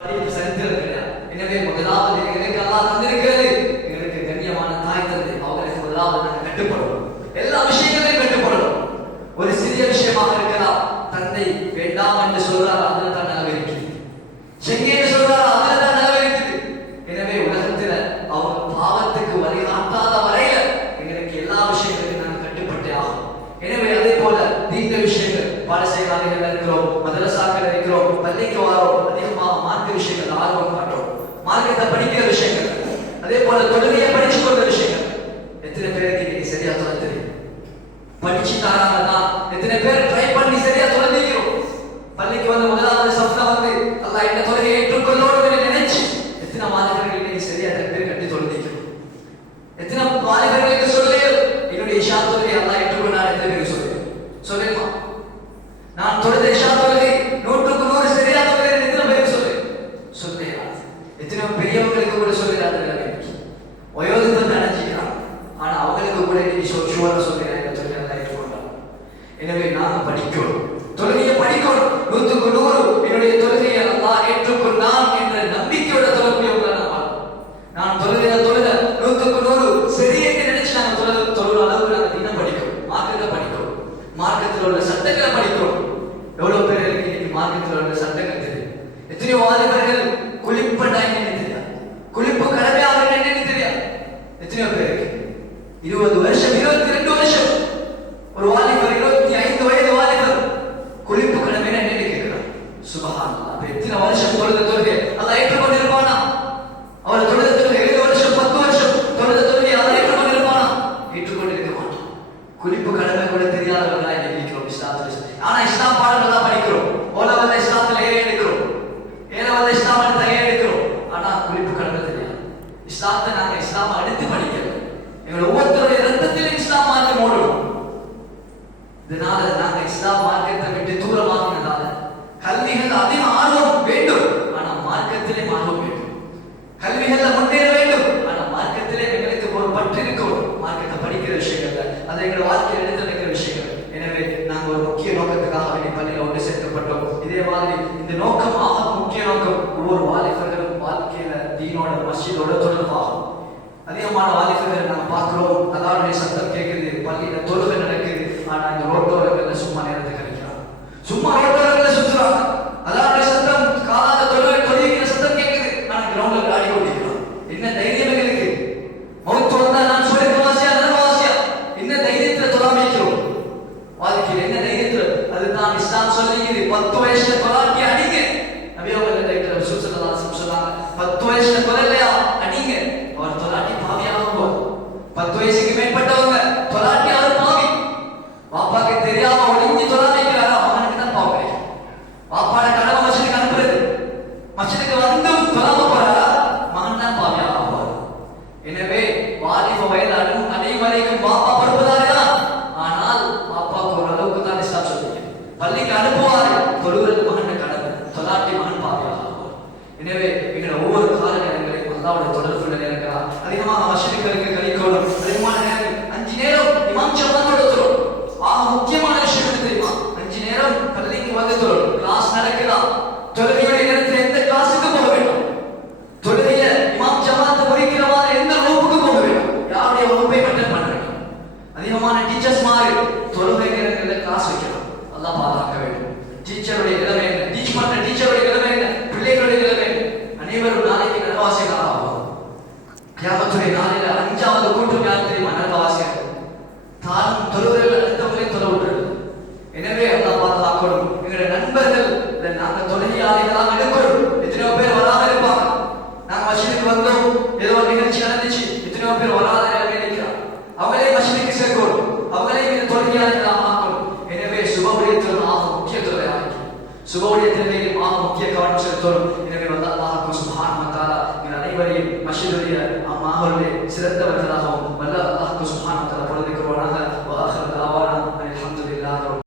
சரித்திரம் கிடையாது எனவே முதலாவது எங்களுக்கு அல்லாஹ் தந்திருக்கிறது. எங்களுக்கு கண்ணியமான தாய் தந்தை அவங்களுக்கு முதலாவது நாங்கள் கட்டுப்படணும் எல்லா விஷயங்களையும் கட்டுப்படணும் ஒரு சிறிய விஷயமாக இருக்கலாம். தந்தை வேண்டாம் என்று ஆசிரியர்கள் இருக்கிறோம் மதரசாக்கள் இருக்கிறோம் பள்ளிக்கு வாரோம் அதிகமாக மார்க்க விஷயங்கள் ஆர்வம் காட்டுறோம். மார்க்கத்தை படிக்கிற விஷயங்கள். அதே போல தொழுகையை படிச்சு கொண்ட விஷயங்கள். எத்தனை பேருக்கு இன்னைக்கு சரியா சொல்ல தெரியும்? படிச்சு தாராங்க தான் எத்தனை பேர் ட்ரை பண்ணி சரியா தொலைக்கிறோம் பள்ளிக்கு வந்து முதலாவது சப்தம் வந்து அல்ல என்ன தொலையை ஏற்றுக்கொள்ளோடு என்று நினைச்சு எத்தனை மாணவர்கள் இன்னைக்கு சரியா எத்தனை பேர் கட்டி தொலைக்கிறோம் எத்தனை வாலிபர்களுக்கு சொல்லு என்னுடைய இஷா தொழுகை அல்லாஹ் ஏற்றுக்கொண்டார் எத்தனை பேர் சொல்லு சொல்லுமா நான் தொழுத இஷா தொழுகை நூற்றுக்கு நூறு சரியா தொழுகை எத்தனை பேர் சொல்லு சொல்லே எத்தனையோ பெரியவங்களுக்கு கூட சொல்லுகிறார்கள் வயோதிகம் அடைஞ்சிக்கிறான் ஆனா அவங்களுக்கு கூட இன்னைக்கு ஷுவரா சொல்லுகிறேன் இந்த தொழுகை எனவே நாம படிக்கணும். தொழுகையை படிக்கணும். நூத்துக்கு நூறு. என்னுடைய தொழுகையை அல்லா ஏற்றுக்கொண்டான் என்ற நம்பிக்கையோட தொழுகையை உள்ள நான் தொழுகிற தொழுக நூத்துக்கு நூறு. சரி என்று நினைச்சு நாங்க தொழுக தொழுகிற அளவுக்கு நாங்க தினம் படிக்கிறோம். மார்க்கத்தை படிக்கிறோம். மார்க்கத்தில் உள்ள சட்டங்களை படிக்கிறோம். எவ்வளவு பேர் இருக்கு? இன்னைக்கு மார்க்கத்தில் உள்ள சட்டங்கள் தெரியும். எத்தனையோ வாலிபர்கள் தெரியாதவர்களாக நினைக்கிறோம் தெரியாதவர்களா இஸ்லாத்துல ஆனா இஸ்லாம் பாடங்கள் தான் படிக்கிறோம் ஓல ஓலவல்ல இஸ்லாத்துல ஏ எடுக்கிறோம் ஏலவல்ல இஸ்லாம் எடுத்த ஏ எடுக்கிறோம் ஆனா குறிப்பு கடமை தெரியாது இஸ்லாத்தை நாங்க இஸ்லாம் அடுத்து படிக்கிறோம் எங்கள் ஒவ்வொருத்தருடைய ரத்தத்திலும் இஸ்லாம் மாற்றம் ஓடும் இதனால நாங்க இஸ்லாம் மார்க்கத்தை விட்டு தூரமாகினதால கல்விகள் அதிக ஆர்வம் வேண்டும் ஆனா மார்க்கத்திலே ஆர்வம் வேண்டும் கல்விகள்ல முன்னேற வேண்டும் ஆனா மார்க்கத்திலே எங்களுக்கு ஒரு பற்று இருக்கும் மார்க்கத்தை படிக்கிற விஷயங்கள்ல அதை எங்களை வாழ்க்கையில் எடுத்து வைக்கிற விஷயங்கள் எனவே நாங்க ஒரு முக்கிய நோக்கத்துக்காக வேண்டி பள்ளியில ஒன்று சேர்க்கப்பட்டோம் இதே மாதிரி இந்த நோக்கமாக முக்கிய நோக்கம் ஒவ்வொரு வாலிபர்களும் வாழ்க்கையில தீனோட மஸ்ஜிதோட தொடர்பாகும். அதிகமான வாலிபர்கள் நாங்க பார்க்கிறோம். அதாருடைய சத்தம் கேட்குது. பள்ளியில தொழுகை நடக்குது. ஆனா இந்த ரோட்டோரங்கள்ல சும்மா நேரத்தை கழிக்கிறாங்க. சும்மா ரோட்டோரங்கள்ல சுற்றுறாங்க அதாருடைய சத்தம் காலாத தொழுகை தொழுகிற சத்தம் கேட்குது. ஆனா கிரவுண்ட்ல ஆடி கொண்டிருக்கிறோம் என்ன தைரியம்? ವಿಶ್ರಾಂತ ಸೊಲ್ಲಿದ್ದೀರಿ ಹತ್ತು ವಯಸ್ಸಿನ ಕೊಲಾಕಿ ಅಡಿಗೆ ನಬಿಯೋಗಲ್ಲ ಡೈರೆಕ್ಟರ್ ಸುಸಲಲ್ಲ ಸುಸಲ ಹತ್ತು ವಯಸ್ಸಿನ ಕೊಲೆ எனவே எங்களை ஒவ்வொரு கால நேரங்களையும் அல்லாவுடைய தொடர்புள்ள நேரங்களா அதிகமாக மஷனுக்களுக்கு கழிக்கணும் அதிகமான நேரம் அஞ்சு நேரம் இமாம் ஜமாத்தோட தொழும் ஆக முக்கியமான விஷயம் என்ன தெரியுமா? அஞ்சு நேரம் பள்ளிக்கு வந்து தொழும் கிளாஸ் நடக்கலாம். தொழுகையுடைய நேரத்தில் எந்த கிளாஸுக்கு போக வேண்டும்? தொழுகைய இமாம் ஜமாத் முடிக்கிற மாதிரி எந்த வகுப்புக்கு போக வேண்டும்? யாருடைய வகுப்பை மட்டும் பண்ண அதிகமான டீச்சர்ஸ் மாதிரி தொழுகை நேரங்களில் கிளாஸ் வைக்கணும். அதான் பாதுகாக்க வேண்டும். டீச்சருடைய நாங்க தொழுகையாளிகளாக எடுக்கணும் எத்தனையோ பேர் வராம இருப்பாங்க நாங்க மசீதுக்கு வந்தோம் ஏதோ ஒரு நிகழ்ச்சி நடந்துச்சு எத்தனையோ பேர் வராத நிலைமை அவங்களே மசீதுக்கு சேர்க்கணும் அவங்களே இந்த தொழுகையாளிகளாக ஆக்கணும் எனவே சுபவுடையத்தில் ஆக முக்கிய தொழுகையாகி சுபவுடையத்திலேயும் ஆக முக்கிய கவனம் செலுத்தணும் எனவே வந்து அல்லாஹ் அனைவரையும் அம்மாவுடைய